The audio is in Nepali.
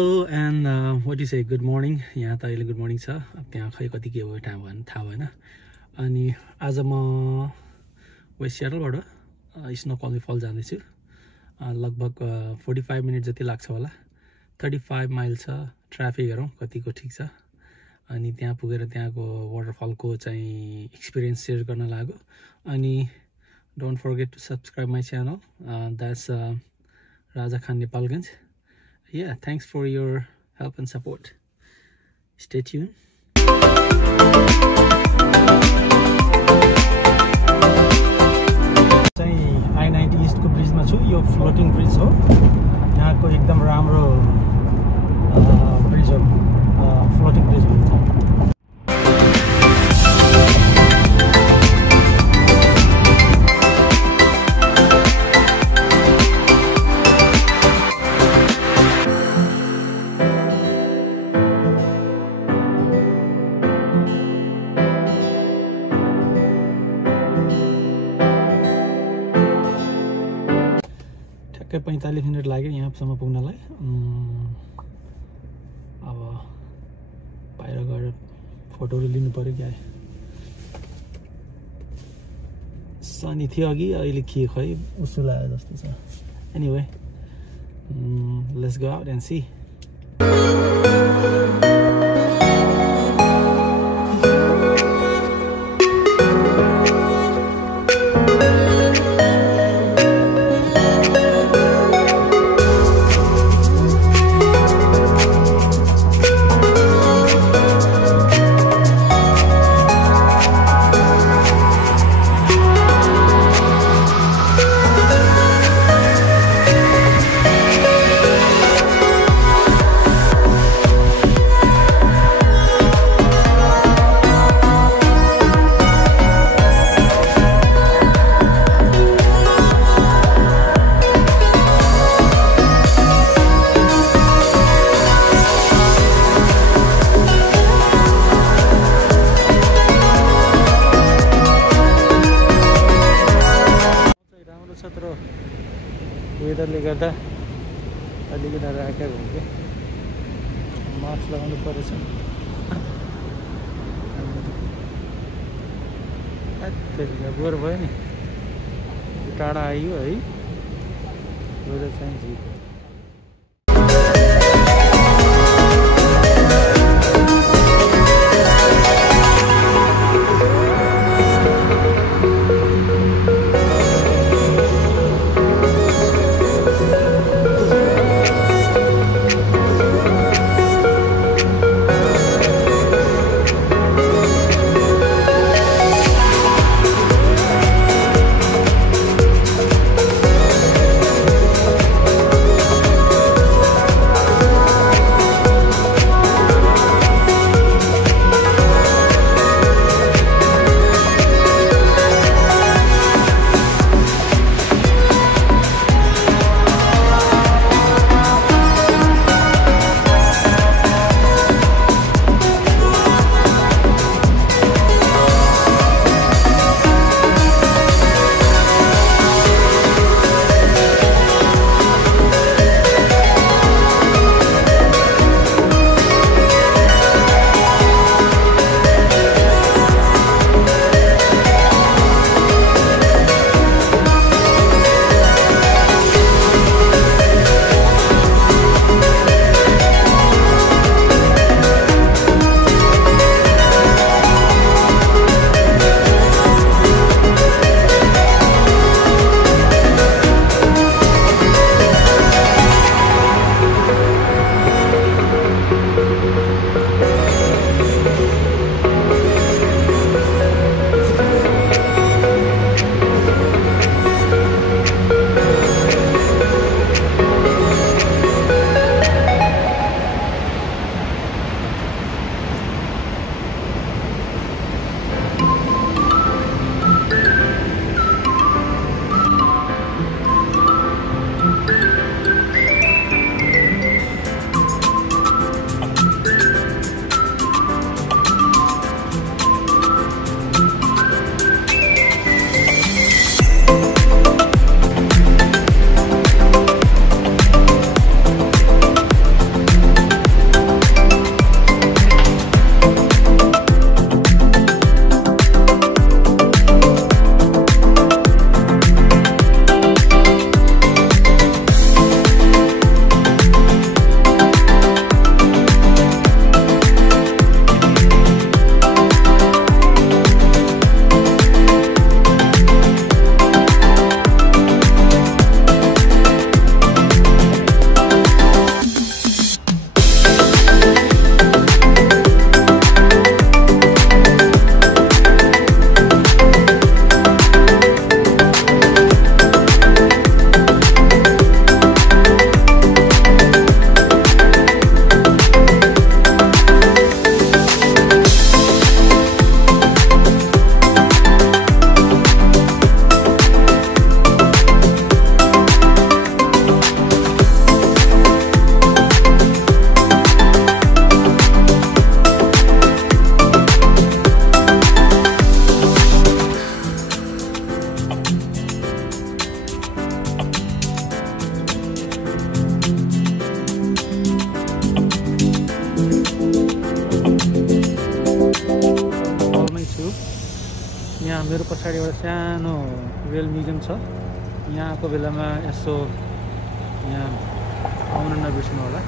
Hello and what do you say? Good morning. यहाँ त अहिले good morning छ. अब त्यहाँ खै कति के भयो थाहा भएन. अनि आज म वेस्ट सियाटलबाट स्नोकल्मी फल जाँदैछु. लगभग 45 मिनट जति लाग्छ होला. 35 माइल छ. ट्राफिक हेरौँ कतिको ठीक छ. अनि त्यहाँ पुगेर त्यहाँको वाटरफलको चाहिँ एक्सपिरियन्स शेयर गर्न लाग्यो. अनि don't forget to subscribe my channel. That's Raja Khan Nepalganj. Yeah, thanks for your help and support. Stay tuned. I-90 East को ब्रिज में छु. यो फ्लोटिंग ब्रिज हो. यहाँ को एकदम राम्रो ब्रिज हो. फ्लोटिंग ब्रिज भन्छ. ठ्याक्कै 45 मिनट लाग्यो यहाँसम्म पुग्नलाई. अब बाहिर गएर फोटोहरू लिनु पर्यो क्या. सनी थियो अघि, अहिले के खै उसो लाग्यो जस्तो छ. Anyway, let's go out and see. वेदरले गर्दा अलिकति राखेको हो कि मास्क लगाउनु परेछ. बोर भयो नि. टाढा आइयो है. वेदर चाहिँ मेरो पछाडि एउटा सानो रेल म्युजियम छ। यहाँको बेलामा यसो यहाँ आउन नबिर्सनु होला।